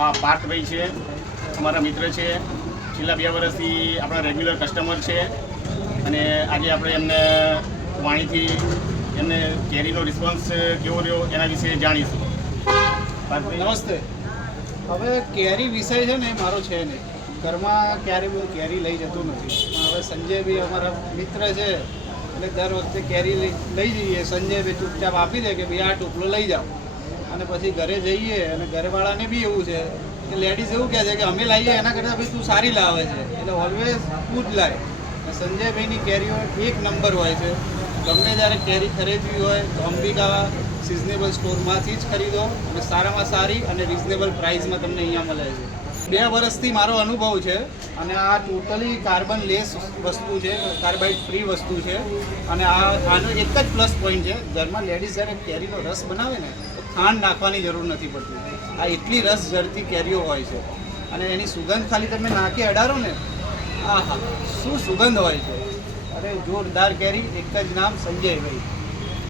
આ પાર્થભાઈ છે, અમારા મિત્ર છે, છેલ્લા 2 વર્ષથી આપણા રેગ્યુલર કસ્ટમર છે અને આજે આપણે એમને વાણીથી એમને કેરીનો રિસ્પોન્સ કેવો રહ્યો એના વિશે જાણીશું. પાર્થભાઈ નમસ્તે. હવે કેરી વિષય છે ને મારો છે નહીં, ઘરમાં ક્યારેય બધું કેરી લઈ જતું નથી. પણ હવે સંજયભાઈ અમારા મિત્ર છે એટલે દર વખતે કેરી લઈ જઈએ. સંજયભાઈ ચૂપચાપ આપી દે કે ભાઈ આ ટુકડો લઈ જાઓ, અને પછી ઘરે જઈએ અને ઘરવાળાને બી એવું છે કે લેડીઝ એવું કહે છે કે અમે લાવીએ એના કરતાં ભાઈ તું સારી લાવે છે, એટલે ઓલવેઝ તું જ લાય. સંજયભાઈની કેરીઓ 1 નંબર હોય છે. ગમે ત્યારે કેરી ખરીદવી હોય તો અંબિકા સિઝનેબલ સ્ટોરમાંથી જ ખરીદો અને સારામાં સારી અને રિઝનેબલ પ્રાઇસમાં તમને અહીંયા મળે છે. 2 વર્ષથી મારો અનુભવ છે અને આ ટોટલી કાર્બન લેસ વસ્તુ છે, કાર્બાઇડ ફ્રી વસ્તુ છે. અને આનો એક જ પ્લસ પોઈન્ટ છે, ઘરમાં લેડીઝ જ્યારે કેરીનો રસ બનાવે ને તો ખાંડ નાખવાની જરૂર નથી પડતી. આ એટલી રસ ઝરતી કેરીઓ હોય છે અને એની સુગંધ ખાલી તમે નાખી અડાડો ને, આહા શું સુગંધ હોય છે. અરે જોરદાર કેરી, એક જ નામ સંજયભાઈ.